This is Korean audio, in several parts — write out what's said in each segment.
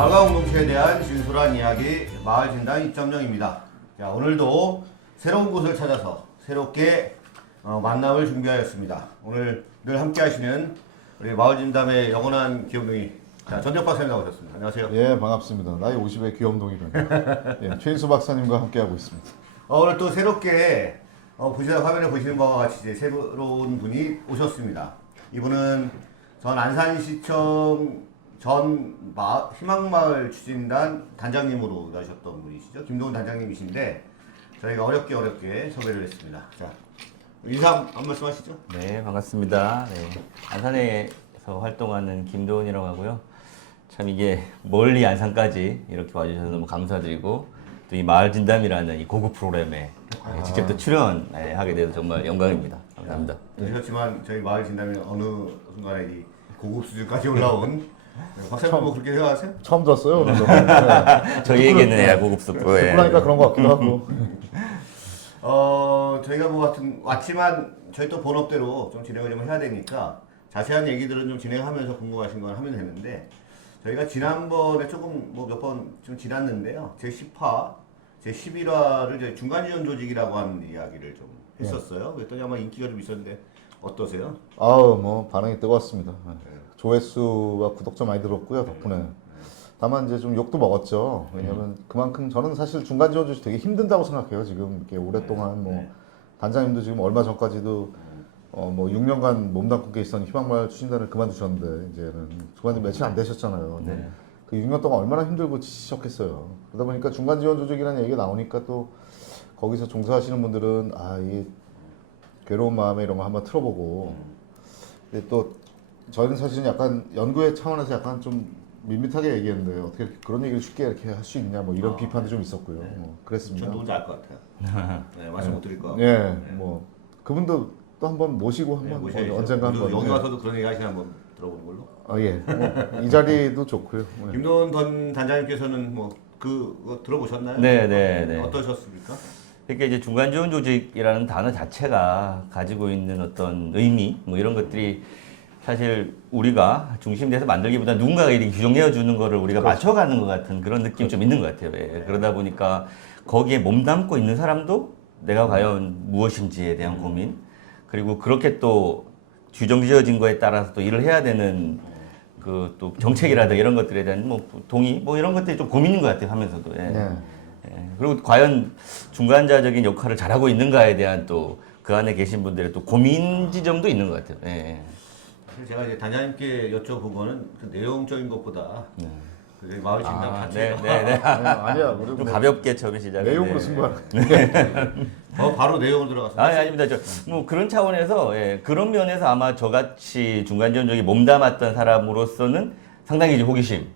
마을 공동체에 대한 진솔한 이야기 마을 진단 2.0입니다. 자, 오늘도 새로운 곳을 찾아서 새롭게 만남을 준비하였습니다. 오늘 늘 함께 하시는 우리 마을 진담의 영원한 귀염둥이 전적 박사님 나오셨습니다. 안녕하세요. 예, 반갑습니다. 나이 50의 귀염둥이라니. 예, 최인수 박사님과 함께하고 있습니다. 오늘 또 새롭게 화면에 보시는 바와 같이 이제 새로운 분이 오셨습니다. 이분은 전 안산시청 희망마을 추진단 단장님으로 일하셨던 분이시죠. 김동훈 단장님이신데 저희가 어렵게 섭외를 했습니다. 자, 인사 한 말씀 하시죠. 네, 반갑습니다. 네, 안산에서 활동하는 김도훈이라고 하고요. 참 이게 멀리 안산까지 이렇게 와주셔서 너무 감사드리고 또 이 마을 진담이라는 이 고급 프로그램에 직접 또 출연하게 돼서 정말 영광입니다. 감사합니다. 그렇지만 저희 마을 진담이 어느 순간에 이 고급 수준까지 올라온 박사님 뭐 그렇게 생각하세요? 처음 들었어요, 오늘도. 저희에게는 해야 고급스럽고. 듣고 나니까 그런 것 같기도 하고. 저희가 왔지만 저희 또 본업대로 좀 진행을 좀 해야 되니까 자세한 얘기들은 좀 진행하면서 궁금하신 건 하면 되는데 저희가 지난번에 조금 몇 번 좀 지났는데요. 제 10화, 제 11화를 저희 중간지원 조직이라고 하는 이야기를 좀 했었어요. 그랬더니 아마 인기가 좀 있었는데 어떠세요? 반응이 뜨거웠습니다. 조회수와 구독자 많이 들었고요, 덕분에. 다만 이제 좀 욕도 먹었죠. 왜냐면 그만큼 저는 사실 중간 지원 조직 되게 힘든다고 생각해요. 지금 이렇게 오랫동안 단장님도 지금 얼마 전까지도 6년간 몸담고 계시던 희망마을 추진단을 그만두셨는데 이제는 그만둔 며칠 안 되셨잖아요. 네. 그 6년 동안 얼마나 힘들고 지치셨겠어요. 그러다 보니까 중간 지원 조직이라는 얘기가 나오니까 또 거기서 종사하시는 분들은 이 괴로운 마음에 이런 거 한번 틀어보고 근데 또 저희는 사실은 약간 연구의 차원에서 약간 좀 밋밋하게 얘기했는데 어떻게 그런 얘기를 쉽게 이렇게 할 수 있냐 이런 비판도 좀 있었고요. 그랬습니다. 전 누군지 알 것 같아요. 네, 말씀 못 드릴 것 같고. 예, 그분도 또 한번 모시고 한번 모셔야죠. 언젠가 한번 여기 와서도 그런 얘기 하시나 한번 들어보는 걸로. 이 자리도 좋고요. 김도훈 단장님께서는 그거 들어보셨나요? 네. 어떠셨습니까? 그러니까 이제 중간지원 조직이라는 단어 자체가 가지고 있는 어떤 의미 이런 것들이 사실 우리가 중심돼서 만들기보다 누군가가 이렇게 규정내어 주는 거를 우리가 맞춰가는 것 같은 그런 느낌이 좀 있는 것 같아요. 예. 그러다 보니까 거기에 몸담고 있는 사람도 내가 과연 무엇인지에 대한 고민 그리고 그렇게 또 규정 지어진 거에 따라서 또 일을 해야 되는 그 또 정책이라든가 이런 것들에 대한 동의 이런 것들이 좀 고민인 것 같아요. 하면서도. 예. 네. 예. 그리고 과연 중간자적인 역할을 잘하고 있는가에 대한 또 그 안에 계신 분들의 또 고민 지점도 있는 것 같아요. 예. 사실 제가 이제 단장님께 여쭤본 거는 그 내용적인 것보다 그 마을 진단 자체가 네. 아니야, 우리 좀 가볍게 처음에 시작을. 내용으로 승부하는. 바로 내용으로 들어갔습니다. 아닙니다. 그런 차원에서 그런 면에서 아마 저같이 중간지원적이 몸담았던 사람으로서는 상당히 이제 호기심.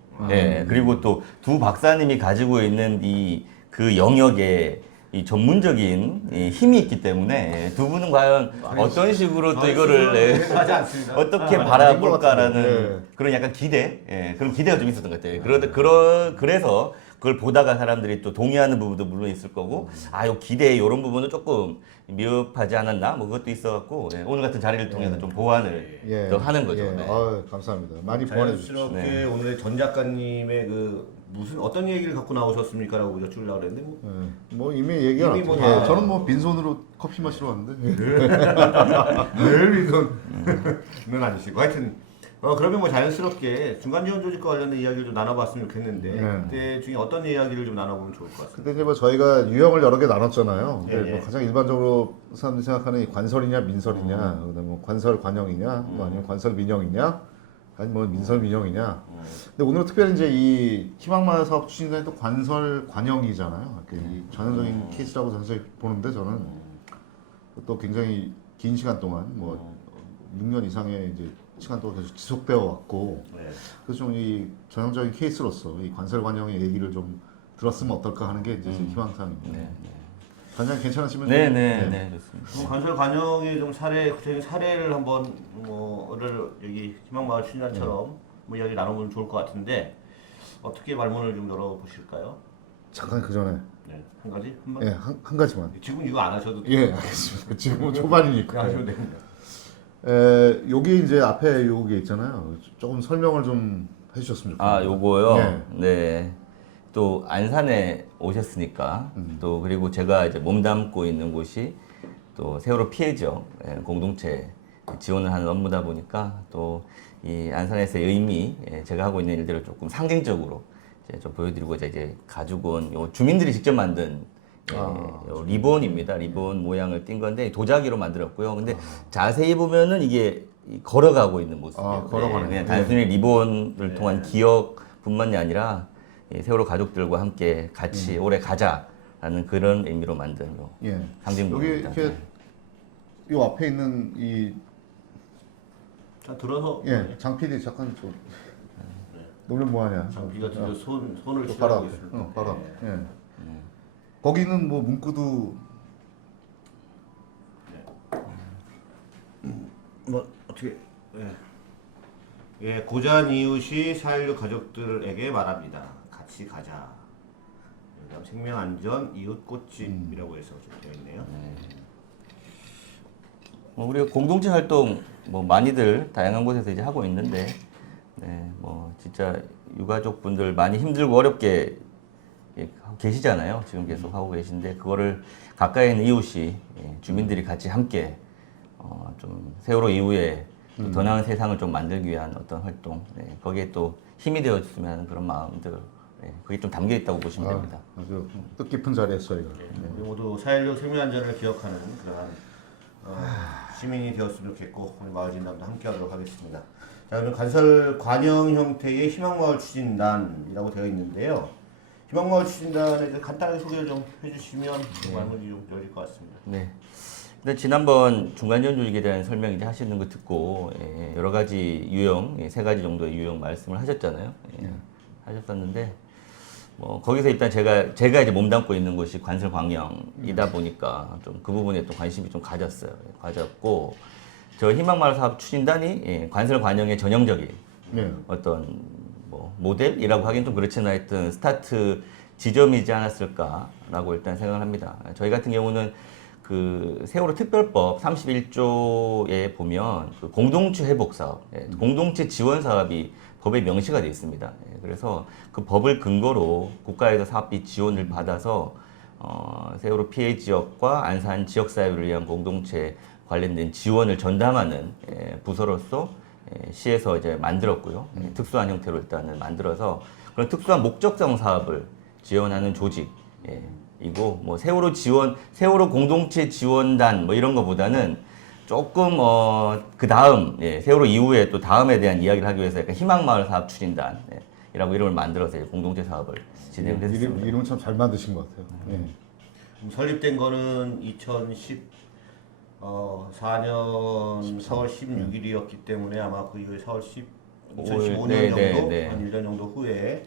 그리고 또 두 박사님이 가지고 있는 그 영역에 이 전문적인 힘이 있기 때문에 두 분은 과연 어떤 식으로 또 이거를 하지 않습니다. 어떻게 바라볼까라는 그런 약간 그런 기대가 좀 있었던 것 같아요. 그래서 그걸 보다가 사람들이 또 동의하는 부분도 물론 있을 거고, 요 기대 이런 부분은 조금 미흡하지 않았나 그것도 있어갖고 오늘 같은 자리를 통해서 좀 보완을 더 하는 거죠. 네. 감사합니다. 많이 보완해 주십시오. 자연스럽게 오늘 전 작가님의 어떤 얘기를 갖고 나오셨습니까라고 여쭈려고 그랬는데 이미 얘기가 이미 났죠. 저는 빈손으로 커피 마시러 왔는데. 늘 빈손은 아니시고 하여튼 그러면 자연스럽게 중간지원 조직과 관련된 이야기를 좀 나눠봤으면 좋겠는데 그때 중에 어떤 이야기를 좀 나눠보면 좋을 것 같습니다. 근데 이제 저희가 유형을 여러 개 나눴잖아요. 예. 가장 일반적으로 사람들이 생각하는 이 관설이냐 민설이냐, 그다음에 관설 관영이냐, 아니면 관설 민영이냐, 아니면 민설 민영이냐. 근데 오늘 특별히 이제 이 희망마을 사업 추진단이 또 관설 관영이잖아요. 이 전형적인 케이스라고 저는 보는데 저는 또 굉장히 긴 시간 동안 6년 이상의 이제 시간 동안 계속 지속되어 왔고 그래서 좀 이 전형적인 케이스로서 이 관설 관영의 얘기를 좀 들었으면 어떨까 하는 게 이제 제 희망사항입니다. 단장 괜찮으시면 네, 좋습니다. 관설 관영의 좀 구체적인 사례를 한번 여기 희망마을 추진단처럼 이야기 나눠보면 좋을 것 같은데 어떻게 말문을 좀 열어보실까요? 잠깐 그 전에 한 가지? 한 가지만. 지금 이거 안 하셔도 알겠습니다. 지금 초반이니까. 하시면 됩니다. 여기 이제 앞에 여기 있잖아요. 조금 설명을 좀 해주셨으면 좋겠습니다. 아, 요거요. 예. 네. 또 안산에 오셨으니까 또 그리고 제가 이제 몸담고 있는 곳이 또 세월호 피해 지역 공동체 지원을 하는 업무다 보니까 또 이 안산에서의 의미, 제가 하고 있는 일들을 조금 상징적으로 이제 좀 보여드리고자 이제 가지고 온 요 주민들이 직접 만든 요 리본입니다. 리본 모양을 띈 건데 도자기로 만들었고요. 근데 자세히 보면은 이게 걸어가고 있는 모습이에요. 걸어가는 그냥 거. 단순히 리본을 통한 기억뿐만이 아니라 이 세월호 가족들과 함께 같이 오래 가자라는 그런 의미로 만든 요 예. 상징 여기 부분입니다. 이렇게 요 앞에 있는 이 자, 들어서 장 PD 잠깐 좀 너는 뭐하냐? 장비가 진짜 손을 저 바로 실하고 앞에. 있습니다. 바로 앞에. 예. 거기는 뭐 문구도 뭐 어떻게 고잔 이웃이 4.16 가족들에게 말합니다. 같이 가자. 그다음 생명 안전 이웃 꽃집이라고 해서 좀 되어 있네요. 우리가 공동체 활동 뭐 많이들 다양한 곳에서 이제 하고 있는데, 네, 뭐 진짜 유가족 분들 많이 힘들고 어렵게 계시잖아요. 지금 계속 하고 계신데 그거를 가까이 있는 이웃이 주민들이 같이 함께 좀 세월호 이후에 더 나은 세상을 좀 만들기 위한 어떤 활동, 거기에 또 힘이 되어줬으면 하는 그런 마음들, 그게 좀 담겨 있다고 보시면 됩니다. 아주 뜻깊은 자리였어요. 이거. 우리 모두 4.16 생명 안전을 기억하는 그러한 시민이 되었으면 좋겠고 오늘 마을 진담도 함께하도록 하겠습니다. 자, 그럼 간설 관영 형태의 희망마을 추진단이라고 되어 있는데요. 희망마을 추진단에 대해서 간단하게 소개를 좀 해주시면 말문이 좀 열릴 것 같습니다. 네. 근데 지난번 중간지원 조직에 대한 설명 이제 하시는 거 듣고 여러 가지 유형, 세 가지 정도의 유형 말씀을 하셨잖아요. 하셨었는데 뭐 거기서 일단 제가 이제 몸담고 있는 곳이 관설 광영이다 보니까 좀 그 부분에 또 관심이 좀 가졌고 저 희망마을 사업 추진단이 관설 관영의 전형적인 어떤 뭐 모델이라고 하긴 좀 그렇지만 하여튼 스타트 지점이지 않았을까라고 일단 생각을 합니다. 저희 같은 경우는 그 세월호 특별법 31조에 보면 그 공동체 회복 사업, 공동체 지원 사업이 법에 명시가 되어 있습니다. 그래서 그 법을 근거로 국가에서 사업비 지원을 받아서 세월호 피해 지역과 안산 지역 사회를 위한 공동체 관련된 지원을 전담하는 부서로서 시에서 이제 만들었고요. 특수한 형태로 일단은 만들어서 그런 특수한 목적성 사업을 지원하는 조직이고 뭐 세월호 지원, 세월호 공동체 지원단 뭐 이런 거보다는 조금 그 다음 세월호 이후에 또 다음에 대한 이야기를 하기 위해서 약간 희망마을 사업 추진단이라고 이름을 만들어서 이제 공동체 사업을 진행했습니다. 이름 참 잘 만드신 것 같아요. 설립된 거는 2014년 4월 16일이었기 때문에 아마 그 이후에 2015년 네, 정도, 네. 한 1년 정도 후에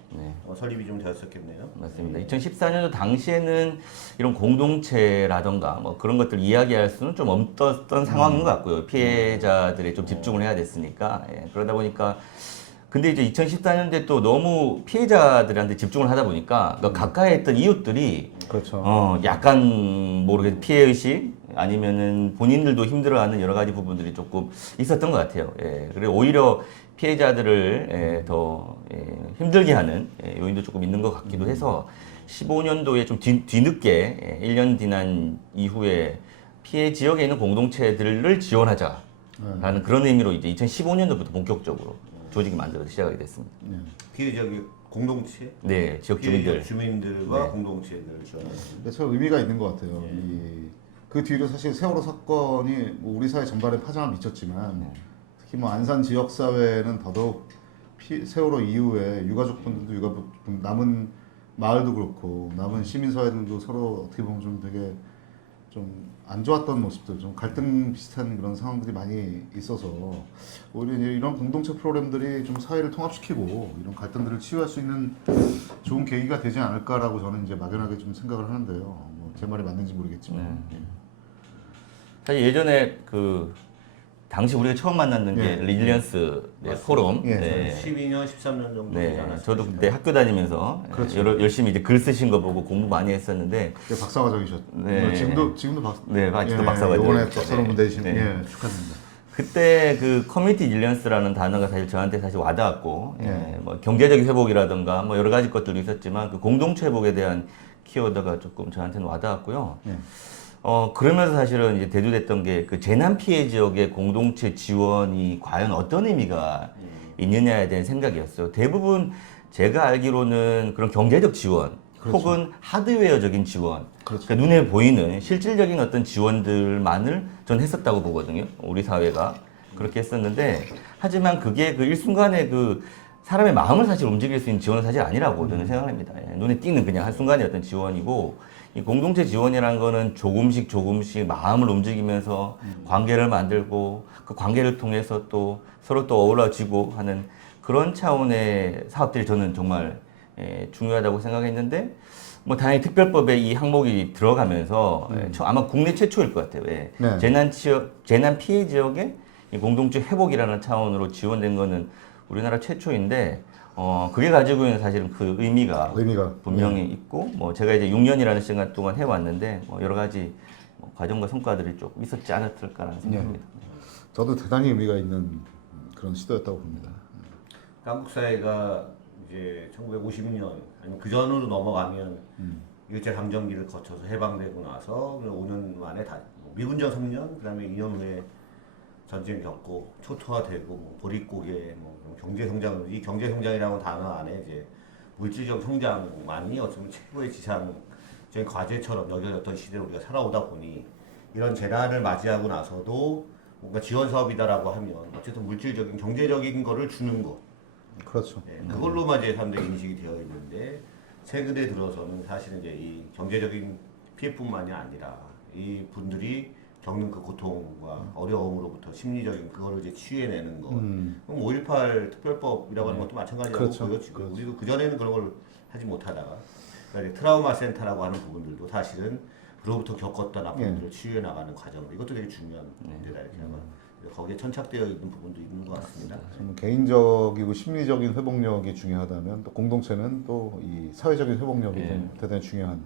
설립이 좀 되었었겠네요. 맞습니다. 2014년도 당시에는 이런 공동체라던가 뭐 그런 것들 이야기할 수는 좀 없었던 상황인 것 같고요. 피해자들에 좀 집중을 해야 됐으니까. 그러다 보니까 근데 이제 2014년도에 또 너무 피해자들한테 집중을 하다 보니까 그 가까이 있던 이웃들이 그렇죠. 약간 모르게 피해의식 아니면은 본인들도 힘들어하는 여러 가지 부분들이 조금 있었던 것 같아요. 그리고 오히려 피해자들을 더 힘들게 하는 요인도 조금 있는 것 같기도 해서 15년도에 좀 뒤늦게 1년 지난 이후에 피해 지역에 있는 공동체들을 지원하자라는 그런 의미로 이제 2015년도부터 본격적으로 조직이 만들어서 시작하게 됐습니다. 피해 지역의 공동체, 네, 지역 피해 주민들. 지역 주민들과 공동체들을 지원하는. 근데 참 의미가 있는 것 같아요. 그 뒤로 사실 세월호 사건이 뭐 우리 사회 전반에 파장을 미쳤지만 특히 뭐 안산 지역 사회는 더더욱 세월호 이후에 유가족분들도 남은 마을도 그렇고 남은 시민 사회들도 서로 어떻게 보면 좀 되게 좀 안 좋았던 모습들, 좀 갈등 비슷한 그런 상황들이 많이 있어서 오히려 이제 이런 공동체 프로그램들이 좀 사회를 통합시키고 이런 갈등들을 치유할 수 있는 좋은 계기가 되지 않을까라고 저는 이제 막연하게 좀 생각을 하는데요. 뭐 제 말이 맞는지 모르겠지만. 사실 예전에 그 당시 우리가 처음 만났는 게 리질리언스 포럼. 12년, 13년 정도 되지 네, 않았을까 저도 그때 학교 다니면서 열심히 이제 글 쓰신 거 보고 공부 많이 했었는데, 그때 박사과정이셨. 네. 지금도 네, 아직도 박사과정. 이번에 박사 논문 내신. 네. 축하드립니다. 그때 그 커뮤니티 릴리언스라는 단어가 사실 저한테 사실 와닿았고, 뭐 경제적 회복이라든가 뭐 여러 가지 것들도 있었지만 그 공동체 회복에 대한 키워드가 조금 저한테는 와닿았고요. 그러면서 사실은 이제 대두됐던 게 그 재난 피해 지역의 공동체 지원이 과연 어떤 의미가 있느냐에 대한 생각이었어요. 대부분 제가 알기로는 그런 경제적 지원, 혹은 하드웨어적인 지원, 그러니까 눈에 보이는 실질적인 어떤 지원들만을 전 했었다고 보거든요. 우리 사회가 그렇게 했었는데, 하지만 그게 그 일순간에 그 사람의 마음을 사실 움직일 수 있는 지원은 사실 아니라고 저는 생각합니다. 눈에 띄는 그냥 한순간의 어떤 지원이고, 이 공동체 지원이라는 거는 조금씩 마음을 움직이면서 관계를 만들고, 그 관계를 통해서 또 서로 또 어우러지고 하는 그런 차원의 사업들이 저는 정말 중요하다고 생각했는데, 뭐 당연히 특별법에 이 항목이 들어가면서 아마 국내 최초일 것 같아요. 네. 재난 피해 지역의 이 공동체 회복이라는 차원으로 지원된 거는 우리나라 최초인데, 그게 가지고 있는 사실은 그 의미가 분명히 있고, 뭐 제가 이제 6년이라는 시간 동안 해왔는데, 뭐 여러 가지 뭐 과정과 성과들이 조금 있었지 않았을까라는 생각입니다. 저도 대단히 의미가 있는 그런 시도였다고 봅니다. 한국 사회가 이제 1950년 아니면 그 전으로 넘어가면 일제 강점기를 거쳐서 해방되고 나서 5년 만에 다 미군정 3년, 그다음에 2년 후에 전쟁 겪고 초토화되고 뭐 보릿고개, 뭐 경제 성장, 이 경제 성장이라는 단어 안에 이제 물질적 성장만이 어쩌면 최고의 지상적인 과제처럼 여겨졌던 시대를 우리가 살아오다 보니 이런 재난을 맞이하고 나서도 뭔가 지원 사업이다라고 하면 어쨌든 물질적인 경제적인 거를 주는 것. 그렇죠. 네, 그걸로만 이제 사람들이 인식이 되어 있는데 최근에 들어서는 사실은 이제 이 경제적인 피해뿐만이 아니라 이 분들이 겪는 그 고통과 어려움으로부터 심리적인 그거를 이제 치유해내는 것. 그럼 5.18 특별법이라고 하는 것도 마찬가지라고 그렇죠. 보여지고 우리도 그 전에는 그런 걸 하지 못하다가 그러니까 이제 트라우마 센터라고 하는 부분들도 사실은 그로부터 겪었던 아픔들을 치유해 나가는 과정. 이것도 되게 중요한 문제다 이렇게 아마 거기에 천착되어 있는 부분도 있는 것 같습니다. 좀 개인적이고 심리적인 회복력이 중요하다면 또 공동체는 또 이 사회적인 회복력이 좀 대단히 중요한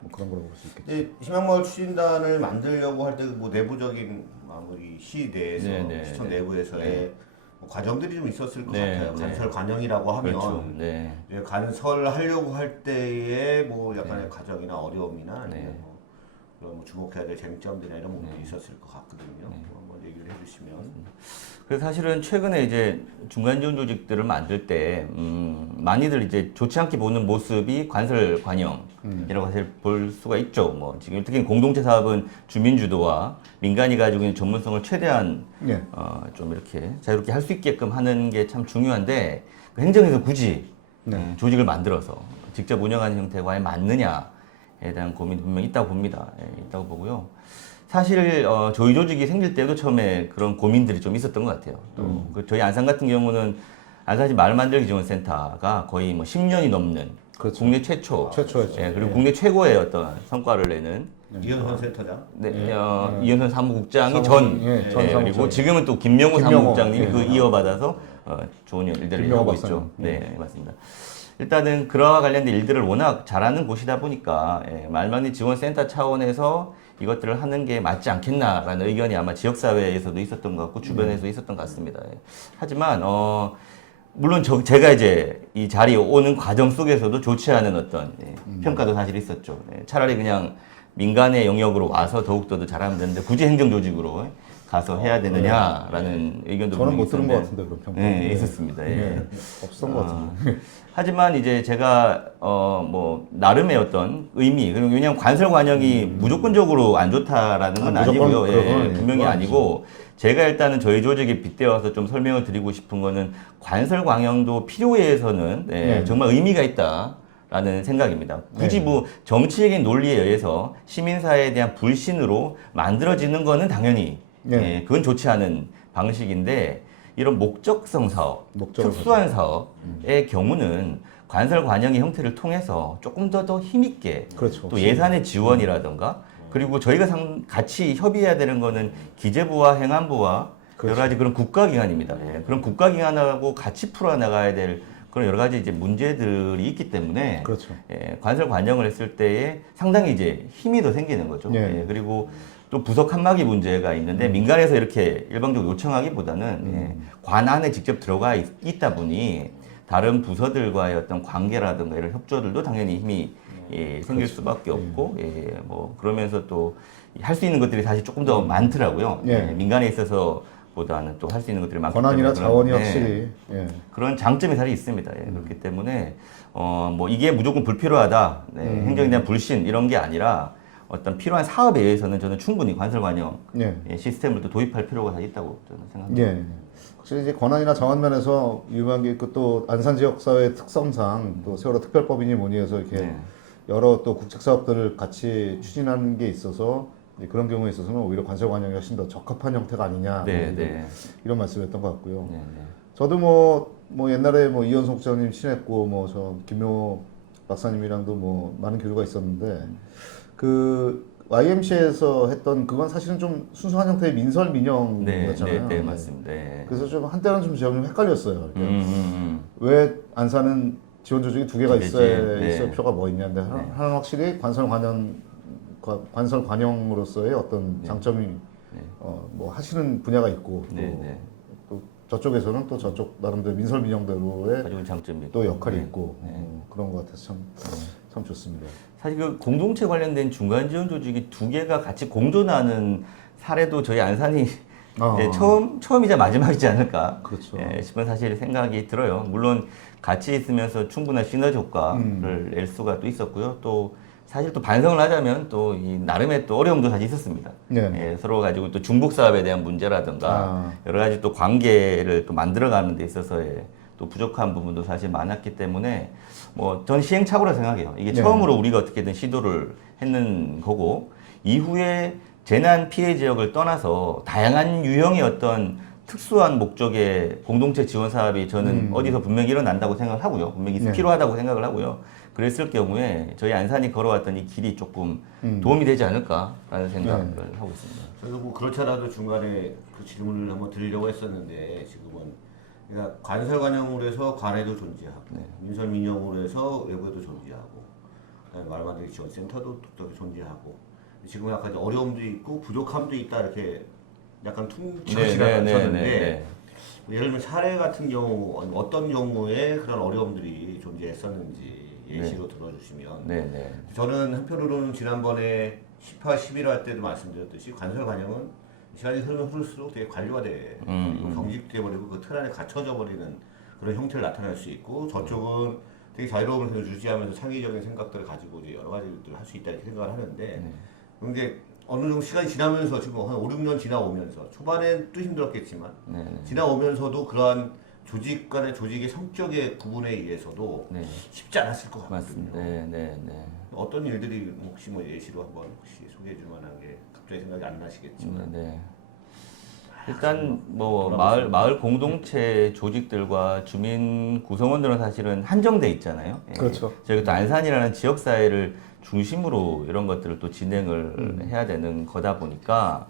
뭐 그런 거라고 볼 수 있겠죠. 근데 희망마을 추진단을 만들려고 할 때 뭐 내부적인 우리 시 내에서 시청 내부에서의 뭐 과정들이 좀 있었을 것 같아요. 간설 관영이라고 하면 그렇죠. 이제 간설하려고 할 때의 뭐 약간의 과정이나 어려움이나 아니면 뭐 그런 뭐 주목해야 될 쟁점들이나 이런 부분들이 있었을 것 같거든요. 뭐 한번 얘기를 해주시면. 그래서 사실은 최근에 이제 중간 지원 조직들을 만들 때 많이들 이제 좋지 않게 보는 모습이 관설 관영이라고 사실 볼 수가 있죠. 뭐 지금 특히 공동체 사업은 주민 주도와 민간이 가지고 있는 전문성을 최대한 좀 이렇게 자유롭게 할 수 있게끔 하는 게 참 중요한데 그 행정에서 굳이 조직을 만들어서 직접 운영하는 형태가 과연 맞느냐에 대한 고민이 분명히 있다고 봅니다. 있다고 보고요. 사실 저희 조직이 생길 때도 처음에 그런 고민들이 좀 있었던 것 같아요. 또 저희 안산 같은 경우는 안산시 마을만들기 지원센터가 거의 뭐 10년이 넘는 국내 최초였죠. 그리고 국내 최고의 어떤 성과를 내는 이현선 센터장. 이현선 사무국장이 그리고 지금은 또 김명호 사무국장님이 그 이어받아서 좋은 일들을 하고 있죠. 네, 맞습니다. 일단은 그와 관련된 일들을 워낙 잘하는 곳이다 보니까 말만리 지원센터 차원에서 이것들을 하는 게 맞지 않겠나라는 의견이 아마 지역사회에서도 있었던 것 같고 주변에서 있었던 것 같습니다. 하지만 물론 제가 이제 이 자리에 오는 과정 속에서도 좋지 않은 어떤 평가도 사실 있었죠. 차라리 그냥 민간의 영역으로 와서 더욱더 잘하면 되는데 굳이 행정조직으로 가서 해야 되느냐라는 의견도 저는 못 들은 것 있었는데, 같은데 그런 평가. 있었습니다. 없었던 것 같은데. 하지만 이제 제가 뭐 나름의 어떤 의미 그리고 왜냐하면 관설 관영이 무조건적으로 안 좋다라는 건 아니고요. 분명히 아니고 제가 일단은 저희 조직에 빗대어서 좀 설명을 드리고 싶은 거는 관설 관영도 필요에 의해서는 정말 의미가 있다라는 생각입니다. 굳이 뭐 정치적인 논리에 의해서 시민사회에 대한 불신으로 만들어지는 거는 당연히 그건 좋지 않은 방식인데 이런 목적성 사업, 특수한 사업의 경우는 관설 관영의 형태를 통해서 조금 더 힘있게 또 예산의 지원이라든가 그리고 저희가 같이 협의해야 되는 거는 기재부와 행안부와 여러 가지 그런 국가기관입니다. 그런 국가기관하고 같이 풀어나가야 될 그런 여러 가지 이제 문제들이 있기 때문에 관설 관영을 했을 때에 상당히 이제 힘이 더 생기는 거죠. 그리고 또 부서 칸막이 문제가 있는데 민간에서 이렇게 일방적으로 요청하기보다는 관안에 직접 들어가 있다 보니 다른 부서들과의 어떤 관계라든가 이런 협조들도 당연히 힘이 생길 수밖에 없고 뭐 그러면서 또 할 수 있는 것들이 사실 조금 더 많더라고요. 민간에 있어서 보다는 또 할 수 있는 것들이 많기 때문에 권한이나 자원이 확실히 그런 장점이 사실 있습니다. 그렇기 때문에 뭐 이게 무조건 불필요하다, 행정에 대한 불신 이런 게 아니라 어떤 필요한 사업에 의해서는 저는 충분히 관설관영 시스템을 또 도입할 필요가 다 있다고 저는 생각합니다. 확실히 이제 권한이나 자원 면에서 유명한 게 있고 또 안산 지역 사회 특성상 또 세월호 특별법이니 뭐니 해서 이렇게 여러 또 국책 사업들을 같이 추진하는 게 있어서 이제 그런 경우에 있어서는 오히려 관설관영이 훨씬 더 적합한 형태가 아니냐 이런 말씀했던 것 같고요. 저도 뭐 옛날에 뭐 이현석 국장님 친했고 뭐 저 김효 박사님이랑도 뭐 많은 교류가 있었는데 그 YMCA에서 했던 그건 사실은 좀 순수한 형태의 민설 민영이었잖아요. 네, 맞습니다. 그래서 좀 한때는 제가 좀 헷갈렸어요. 왜 안산은 지원 조직이 두 개가 있을 필요가 뭐 있냐인데 하나는 확실히 관설 관영으로서의 어떤 장점이 뭐 하시는 분야가 있고 또 저쪽에서는 또 저쪽 나름대로 민설 민영대로의 가지고 장점이 또 역할이 있고 그런 것 같아서 참 좋습니다. 사실 그 공동체 관련된 중간 지원 조직이 두 개가 같이 공존하는 사례도 저희 안산이 이제 처음이자 마지막이지 않을까 싶은 사실 생각이 들어요. 물론 같이 있으면서 충분한 시너지 효과를 낼 수가 또 있었고요. 또 사실 또 반성을 하자면 또 이 나름의 또 어려움도 사실 있었습니다. 서로 가지고 또 중복 사업에 대한 문제라든가 여러 가지 또 관계를 또 만들어가는 데 있어서의 또 부족한 부분도 사실 많았기 때문에 뭐 전 시행착오라 생각해요. 이게 처음으로 우리가 어떻게든 시도를 했는 거고 이후에 재난 피해 지역을 떠나서 다양한 유형의 어떤 특수한 목적의 공동체 지원 사업이 저는 어디서 분명히 일어난다고 생각을 하고요. 분명히 필요하다고 생각을 하고요. 그랬을 경우에 저희 안산이 걸어왔던 이 길이 조금 도움이 되지 않을까라는 생각을 하고 있습니다. 저도 뭐 그렇잖아도 중간에 그 질문을 한번 드리려고 했었는데 지금은 그러니까 관설 관영으로 해서 관에도 존재하고 민설 민영으로 해서 외부에도 존재하고 그다음에 말만드리 지원센터도 똑똑히 존재하고 지금 약간 이제 어려움도 있고 부족함도 있다 이렇게 약간 퉁치셨는데 예를 들면 사례 같은 경우 어떤 경우에 그런 어려움들이 존재했었는지 예시로 들어주시면 저는 한편으로는 지난번에 10화, 11화 때도 말씀드렸듯이 관설 관영은 시간이 흐를수록 되게 관료화돼 경직돼 버리고 그 틀 안에 갇혀져 버리는 그런 형태를 나타낼 수 있고 저쪽은 되게 자유로움을 계속 유지하면서 창의적인 생각들을 가지고 이제 여러 가지를 할 수 있다 이렇게 생각을 하는데 근데 어느 정도 시간이 지나면서 지금 한 5, 6년 지나오면서 초반엔 또 힘들었겠지만 지나오면서도 그러한 조직 간의 조직의 성격의 구분에 의해서도 쉽지 않았을 것 같거든요. 어떤 일들이 혹시 뭐 예시로 한번 혹시 소개해 줄 만한 게 갑자기 생각이 안 나시겠지만 일단 뭐 마을 공동체 조직들과 주민 구성원들은 사실은 한정돼 있잖아요. 그렇죠. 저희가 또 안산이라는 지역 사회를 중심으로 이런 것들을 또 진행을 해야 되는 거다 보니까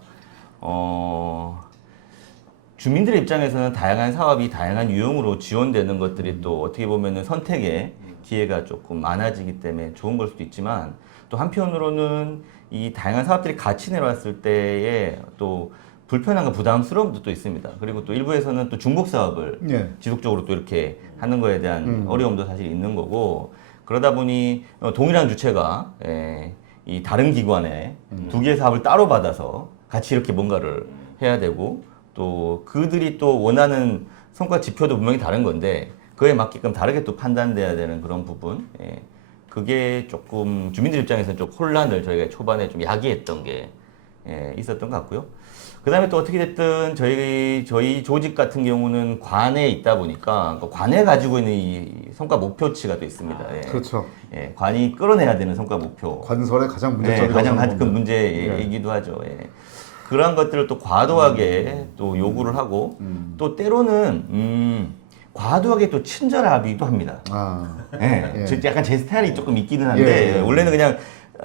주민들의 입장에서는 다양한 사업이 다양한 유형으로 지원되는 것들이 또 어떻게 보면은 선택의 기회가 조금 많아지기 때문에 좋은 걸 수도 있지만 또 한편으로는 이 다양한 사업들이 같이 내려왔을 때에 또 불편함과 부담스러움도 또 있습니다. 그리고 또 일부에서는 또 중복 사업을 지속적으로 또 이렇게 하는 거에 대한 어려움도 사실 있는 거고 그러다 보니 동일한 주체가 이 다른 기관에 두 개의 사업을 따로 받아서 같이 이렇게 뭔가를 해야 되고 또 그들이 또 원하는 성과 지표도 분명히 다른 건데 그에 맞게끔 다르게 또 판단돼야 되는 그런 부분 그게 조금 주민들 입장에서는 좀 혼란을 저희가 초반에 좀 야기했던 게 있었던 것 같고요. 그 다음에 또 어떻게 됐든 저희 조직 같은 경우는 관에 있다 보니까 그 관에 가지고 있는 이 성과 목표치가 또 있습니다. 그렇죠. 관이 끌어내야 되는 성과 목표. 관설의 가장 문제점이 가장 큰 문제이기도 하죠. 그러한 것들을 또 과도하게 또 요구를 하고 또 때로는 과도하게 또 친절하기도 합니다. 약간 제 스타일이 조금 있기는 한데 원래는 그냥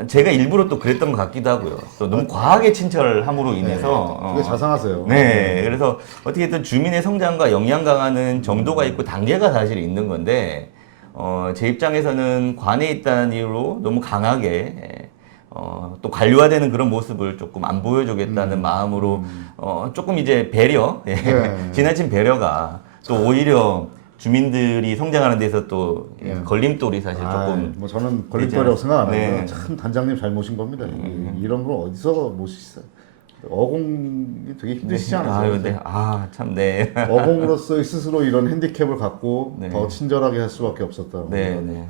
제가 일부러 또 그랬던 것 같기도 하고요. 또 너무 과하게 친절함으로 인해서 되게 자상하세요. 그래서 어떻게든 주민의 성장과 영향 강화는 정도가 있고 단계가 사실 있는 건데 제 입장에서는 관에 있다는 이유로 너무 강하게 또 관료화되는 그런 모습을 조금 안 보여주겠다는 마음으로 조금 이제 배려, 예. 네. 지나친 배려가 또 오히려 주민들이 성장하는 데서 또 걸림돌이 사실 조금 뭐 저는 걸림돌이라고 생각 안 하고요. 네. 참 단장님 잘 모신 겁니다. 이런 걸 어디서 모시겠어요? 어공이 되게 힘드시지 않으세요? 아유, 네. 아, 참, 네. 어공으로서 스스로 이런 핸디캡을 갖고 네. 더 친절하게 할 수밖에 없었다. 네, 네.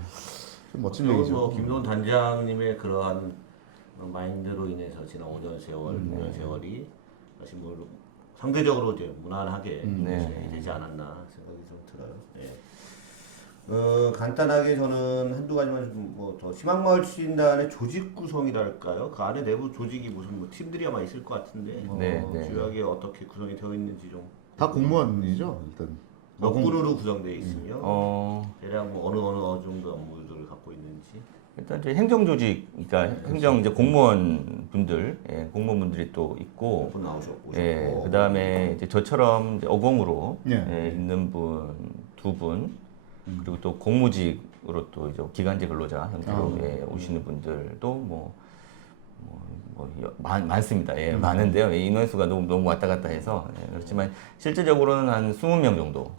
멋진 그리고 얘기죠. 뭐 김도훈 단장님의 그러한 마인드로 인해서 지난 5년 세월, 6년 세월이 사실 뭐 상대적으로 이제 무난하게 네. 진행이 되지 않았나 생각이 좀 들어요. 예. 간단하게 저는 한두 가지만 좀 뭐 더 희망마을 추진단의 조직 구성이랄까요? 그 안에 내부 조직이 무슨 뭐 팀들이 아마 있을 것 같은데 네, 네. 주요하게 어떻게 구성이 되어 있는지 좀 다 공무원이죠, 일단. 몇 분으로 구성되어 있으며 어, 대략 뭐 어느 정도 업무들을 갖고 있는지. 일단 저희 행정조직, 그러니까 행정 이제 공무원 분들, 예, 공무원분들이 또 있고, 분 나오셨고. 예, 그 다음에 이제 저처럼 이제 어공으로 예. 예, 있는 분 두 분, 그리고 또 공무직으로 또 이제 기간제 근로자 형태로 예, 오시는 분들도 많습니다. 예, 많은데요. 예, 인원수가 너무 왔다 갔다 해서 예, 그렇지만 실제적으로는 한 20명 정도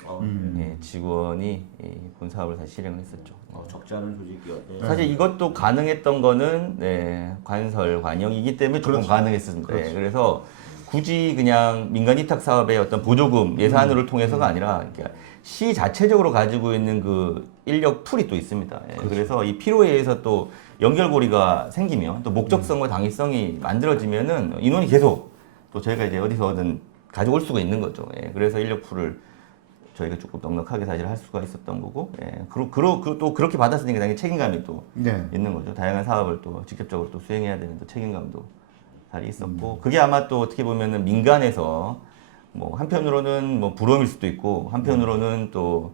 예, 직원이 이 본사업을 사실 실행을 했었죠. 적지 않은 조직이었네. 사실 이것도 가능했던 거는 네, 관설 관영이기 때문에 조금 가능했습니다. 예, 그래서 굳이 그냥 민간 위탁 사업의 어떤 보조금 예산으로 통해서가 아니라 그러니까 시 자체적으로 가지고 있는 그 인력 풀이 또 있습니다. 예, 그래서 이 필요에 의해서 또 연결고리가 생기면 또 목적성과 당위성이 만들어지면은 인원이 계속 또 저희가 이제 어디서든 가져올 수가 있는 거죠. 예, 그래서 인력 풀을 저희가 조금 넉넉하게 사실 할 수가 있었던 거고, 예, 또 그렇게 받았으니까 당연히 책임감이 또 네. 있는 거죠. 다양한 사업을 또 직접적으로 또 수행해야 되는 또 책임감도 잘 있었고, 그게 아마 또 어떻게 보면은 민간에서 뭐 한편으로는 뭐 부러움일 수도 있고, 한편으로는 또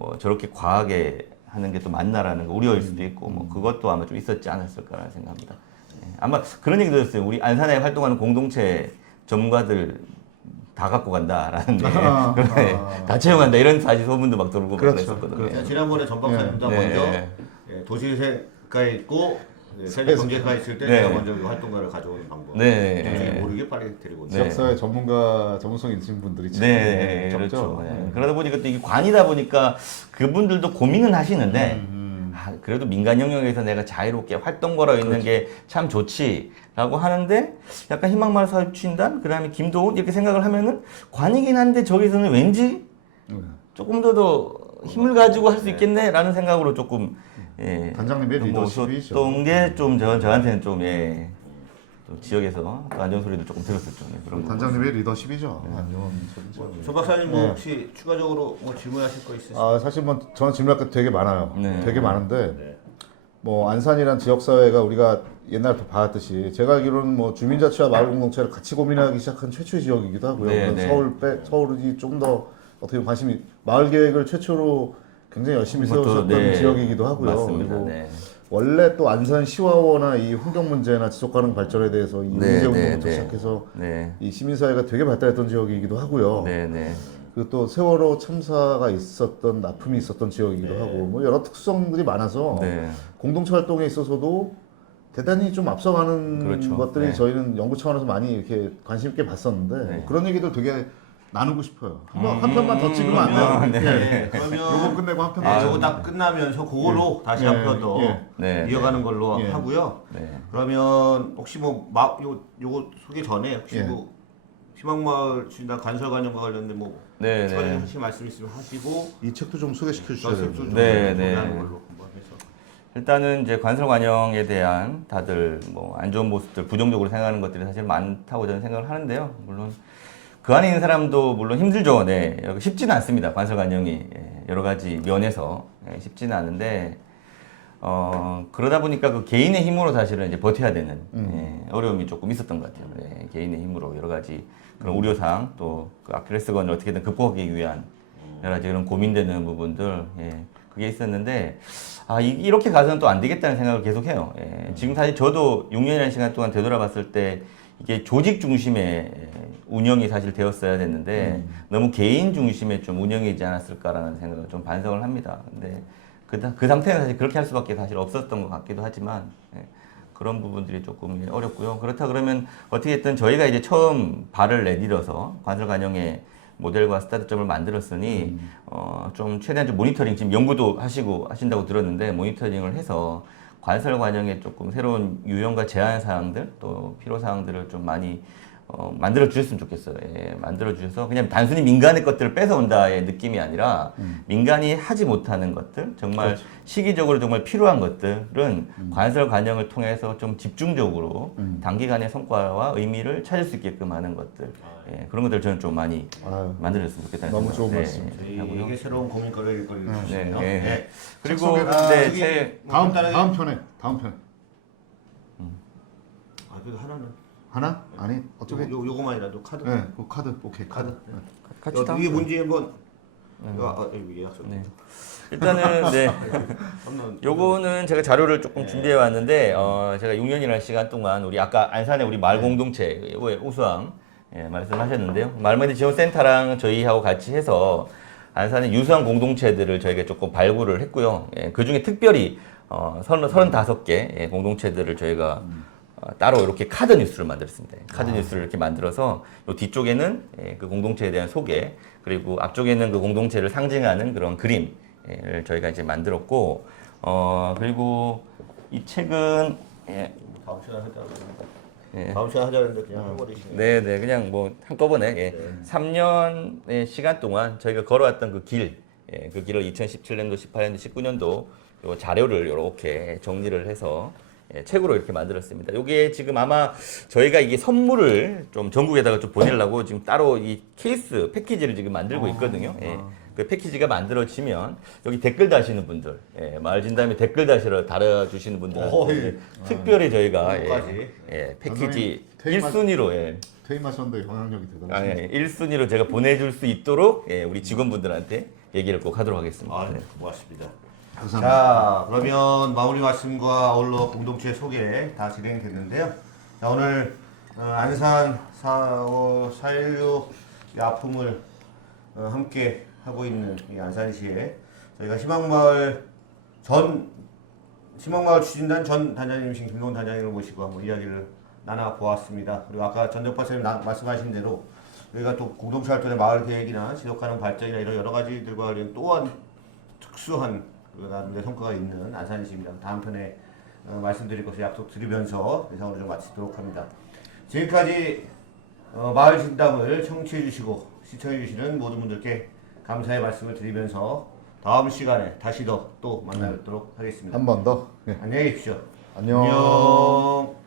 뭐 저렇게 과하게 하는 게 또 맞나라는 거 우려일 수도 있고, 뭐 그것도 아마 좀 있었지 않았을까라는 생각합니다. 예, 아마 그런 얘기 들었어요. 우리 안산에 활동하는 공동체 전문가들 다 갖고 간다라는 다 채용한다 이런 사실 소문도 막 돌고 그랬었거든요. 제가 지난번에 전 박사님도 네. 먼저 네. 예, 도시세가에 있고 세계 경제가 있을 때 네. 제가 먼저 그 활동가를 가져오는 방법. 네. 나중에 모르게 빨리 데리고 오죠. 지역사회 전문성 있으신 분들이 참 네, 적죠. 그렇죠. 네. 그러다 보니까 또 이게 관이다 보니까 그분들도 고민은 하시는데 아, 그래도 민간 영역에서 내가 자유롭게 활동거로 있는 게 참 좋지라고 하는데 약간 희망마을 사업추진단 그다음에 김도훈 이렇게 생각을 하면은 관이긴 한데 저기서는 왠지 조금 더 힘을 가지고 할 수 있겠네라는 생각으로 조금 예, 단장님의 리더십이죠. 넘어섰던 게 좀 저한테는 좀 예. 또 지역에서 또 안전 소리도 조금 들었었죠. 네, 그런 거. 단장님의 리더십이죠. 안 좋은 소리죠. 전 박사님 뭐 네. 혹시 추가적으로 뭐 질문하실 거 있으세요? 아 사실 뭐 저는 질문할 게 되게 많아요. 네. 되게 많은데 네. 뭐 안산이란 지역 사회가 우리가 옛날부터 봐왔듯이 제가 알기로는 뭐 주민자치와 마을 공동체를 같이 고민하기 시작한 최초의 지역이기도 하고요. 네, 물론 네. 서울이 좀 더 어떻게 보면 관심이 마을 계획을 최초로 굉장히 열심히 그것도, 세우셨던 네, 지역이기도 하고요. 맞습니다. 그리고 네. 원래 또 안산 시와워나 이 환경 문제나 지속 가능 발전에 대해서 이 네, 의제 네, 운동부터 네. 시작해서 네. 이 시민사회가 되게 발달했던 지역이기도 하고요. 네, 네. 그리고 또 세월호 참사가 있었던 아픔이 있었던 지역이기도 하고 뭐 여러 특성들이 많아서 네. 공동체 활동에 있어서도 대단히 좀 앞서가는 그렇죠. 것들이 네. 저희는 연구 차원에서 많이 이렇게 관심 있게 봤었는데 네. 그런 얘기들 되게 나누고 싶어요. 한 편만 더 찍으면 안 돼요? 네. 요거 그러면 끝내고 한 편 아, 더. 저거 딱 끝나면서 그걸로 다시 예. 한 편 더 예. 네. 이어가는 걸로 예. 하고요. 네. 그러면 혹시 뭐 요거 소개 전에 혹시 예. 뭐 희망마을 주진단 간설관념과 관련된 뭐 네, 추가적인 네. 하실 말씀 있으면 하시고 이 책도 좀 소개시켜 주셔야 연습도 돼요. 좀 네, 소개하는 네. 걸로 한번 해서. 일단은 이제 관설관영에 대한 다들 뭐 안 좋은 모습들, 부정적으로 생각하는 것들이 사실 많다고 저는 생각을 하는데요. 물론 그 안에 있는 사람도 물론 힘들죠. 네, 쉽지는 않습니다. 관설관영이 예, 여러 가지 면에서 예, 쉽지는 않은데 그러다 보니까 그 개인의 힘으로 사실은 이제 버텨야 되는 예, 어려움이 조금 있었던 것 같아요. 예, 개인의 힘으로 여러 가지 그런 우려사항 또 그 아킬레스건을 어떻게든 극복하기 위한 여러 가지 그런 고민되는 부분들 예, 그게 있었는데 이렇게 가서는 또 안 되겠다는 생각을 계속 해요. 예, 지금 사실 저도 6년이라는 시간 동안 되돌아봤을 때 이게 조직 중심의 운영이 사실 되었어야 됐는데 너무 개인 중심의 좀 운영이지 않았을까라는 생각을 좀 반성을 합니다. 근데 그 상태는 사실 그렇게 할 수밖에 사실 없었던 것 같기도 하지만 예, 그런 부분들이 조금 어렵고요. 그렇다 그러면 어떻게든 저희가 이제 처음 발을 내딛어서 관설 관영의 모델과 스타트점을 만들었으니 좀 최대한 좀 모니터링 지금 연구도 하신다고 들었는데 모니터링을 해서 관설 관영에 조금 새로운 유형과 제한 사항들 또 필요 사항들을 좀 많이 만들어 주셨으면 좋겠어요. 예, 만들어 주셔서 그냥 단순히 민간의 것들을 뺏어온다의 느낌이 아니라 민간이 하지 못하는 것들 정말 그렇죠. 시기적으로 정말 필요한 것들은 관설 관영을 통해서 좀 집중적으로 단기간의 성과와 의미를 찾을 수 있게끔 하는 것들 예, 그런 것들 저는 좀 많이 아유, 만들어줬으면 좋겠다는 너무 생각, 좋은 네, 말씀입니다. 하고요. 이게 새로운 고민거리를 주시네요. 네. 네. 그리고 소개가 네, 저기 제 다음 간단하게- 다음 편에 아, 그래도 하나는 하나? 아니 어떻게? 요거만이라도 카드. 네, 그 카드 오케이 카드. 네. 같이 다 이게 뭔지 한번 여기 예약서. 네. 일단은 네. 한번 요거는 제가 자료를 조금 준비해 왔는데 제가 6년이라는 시간 동안 우리 아까 안산의 우리 마을 공동체 우수함 예, 말씀하셨는데요. 마을마을 지원센터랑 저희하고 같이 해서 안산의 유수한 공동체들을 저희가 조금 발굴을 했고요. 예, 그 중에 특별히 35개 예, 공동체들을 저희가 따로 이렇게 카드 뉴스를 만들었습니다. 카드 뉴스를 이렇게 만들어서 요 뒤쪽에는 예, 그 공동체에 대한 소개 그리고 앞쪽에는 그 공동체를 상징하는 그런 그림을 저희가 이제 만들었고 그리고 이 책은 예, 다음 시간 하자고. 예. 다음 시간 하자는데 그냥 해버리시네. 네네 그냥 뭐 한꺼번에 예. 3년의 시간 동안 저희가 걸어왔던 그 길, 예, 그 길을 2017년도, 18년도, 19년도 요 자료를 이렇게 정리를 해서 예, 책으로 이렇게 만들었습니다. 요게 지금 아마 저희가 이게 선물을 좀 전국에다가 좀 보내려고 지금 따로 이 케이스 패키지를 지금 만들고 있거든요. 예. 그 패키지가 만들어지면 여기 댓글 다시는 분들, 예, 마을 진담에 댓글 다시러 달아주시는 분들한테 특별히 저희가 그거까지. 패키지 선생님, 1순위로 예, 퇴임하셨는데 영향력이 대단하시네요. 아니, 1순위로 제가 보내줄 수 있도록 예, 우리 직원분들한테 얘기를 꼭 하도록 하겠습니다. 아, 네. 고맙습니다. 감사합니다. 자, 그러면 마무리 말씀과 아울러 공동체 소개 다 진행이 됐는데요. 자, 오늘 안산 4.16 아픔을 함께 하고 있는 이 안산시에 저희가 희망마을 추진단 전 단장님이신 김동훈 단장님을 모시고 한번 이야기를 나눠보았습니다. 그리고 아까 전적 박사님 말씀하신 대로 저희가 또 공동체 활동의 마을 계획이나 지속가능 발전이나 이런 여러 가지들과 관련 또한 특수한 나름대로 성과가 있는 안산시입니다. 다음 편에 말씀드릴 것을 약속드리면서 이상으로 좀 마치도록 합니다. 지금까지 마을 진담을 청취해 주시고 시청해 주시는 모든 분들께 감사의 말씀을 드리면서 다음 시간에 다시 또 만나뵙도록 하겠습니다. 한 번 더. 네. 안녕히 계십시오. 안녕. 안녕.